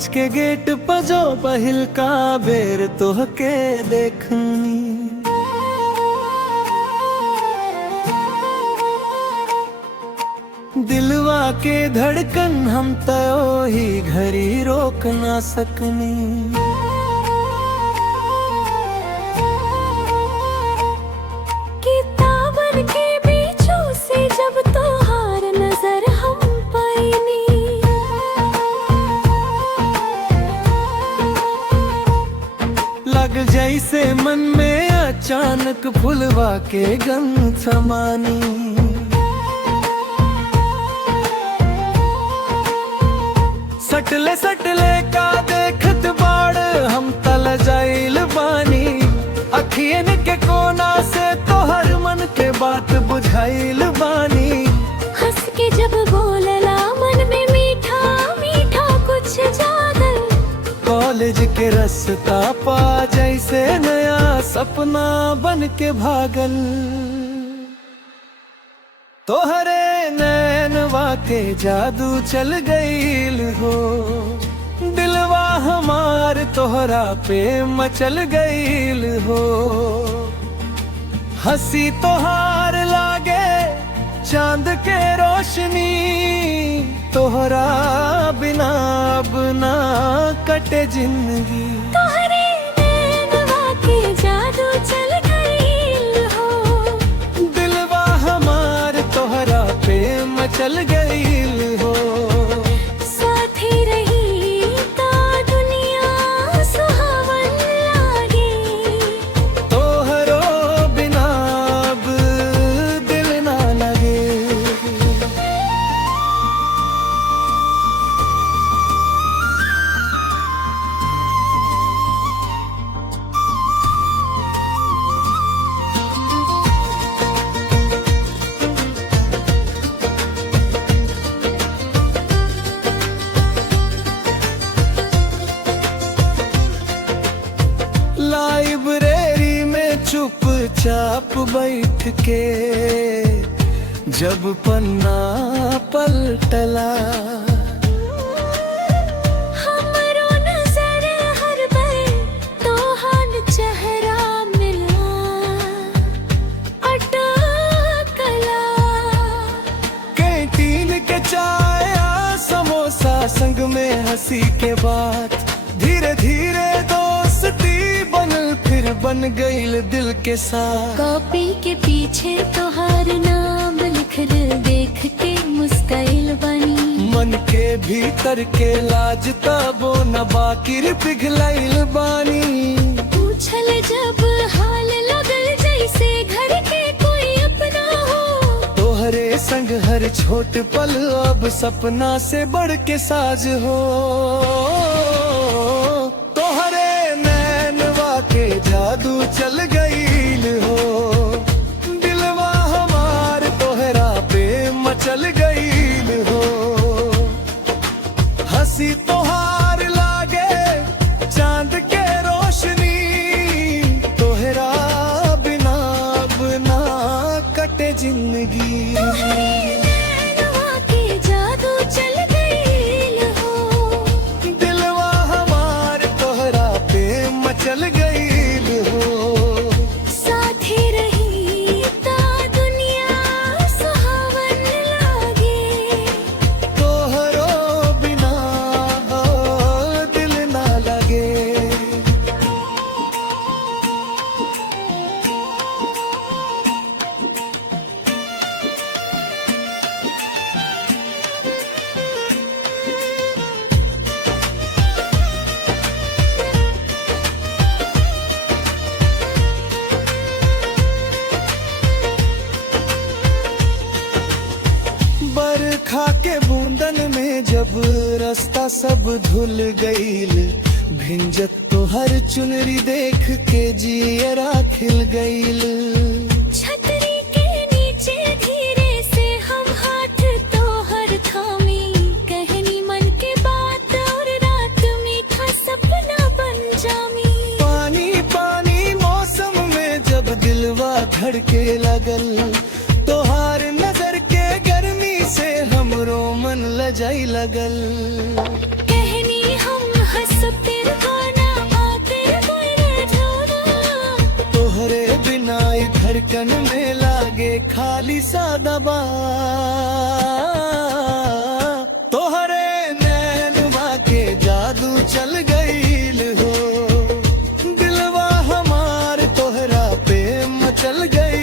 College के gate पर जो पहिल का बेर तोहके देखनी, दिलवा के धड़कन हम तो ही घड़ी रोक ना सकनी। किताबन के बीचों से जब तोहार नजर हम पाईनी, लग जैसे मन में अचानक फुलवा के गंध समानी। सटले सटले का देखत बाड़ हम तल जाइल बानी, अखियन के कोना से तोहर मन के बात बुझाइल बानी। हंस के जब बोलला मन में मीठा मीठा कुछ जागल, कॉलेज के रास्ता पा जैसे नया सपना बन के भागल। तोहरे नैनवा के जादू चल गईल हो, दिलवा हमार तोहरा पे मचल गईल हो। हंसी तोहार लागे चांद के रोशनी, तोहरा बिना अब ना कटे जिंदगी। तोहरे नैनवा के जादू चल गईल हो, दिलवा हमार तोहरा पे मचल गईल हो। साथी रही ता दुनिया सुहावन लागे, तोहरो बिना अब दिल ना लगे। लाइब्रेरी में चुपचाप बैठ के जब पन्ना पलटला, हमरो नजर हर पल तोहार चेहरा मिला अटकला। कैंटीन के चाय समोसा संग में हंसी के बात, धीरे धीरे दोस्ती बनल फिर बन गईल दिल के साथ। कॉपी के पीछे तोहार नाम लिख देख के मुस्काइल बनी, मन के भीतर के लाज तबो न बाकिर पिघलाइल बानी। पूछल जब हाल लगल जैसे घर के कोई अपना हो, तोहरे संग हर छोट पल अब सपना से बढ़ के साज हो। तोहरे नैनवा के जादू चल गईल हो, दिलवा हमार तोहरा पे मचल गईल हो। हंसी तोहार लागे चांद के रोशनी, तोहरा बिना अब ना कटे जिंदगी। नैनवा के जादू चल गईल हो, दिलवा हमार तोहरा पे मचल गईल हो। साथी रही ता दुनिया सुहावन लागे, तोहरो बिना दिल ना लगे। बरखा के बूंदन में जब रास्ता सब धुल गईल, भिंजत तो हर चुनरी देख के जियरा खिल गईल। छतरी के नीचे धीरे से हम हाथ तोहर थामी, कहनी मन के बात और रात मीठा सपना बन जामी। पानी पानी मौसम में जब दिलवा धड़के लगल, तोहार नजर के गर्मी से हमरो मन लजाई लगल। कहनी हम धड़कन में लागे खाली सा दबा तोहरे नैनवा के जादू चल गईल हो दिलवा हमार तोहरा पे मचल गई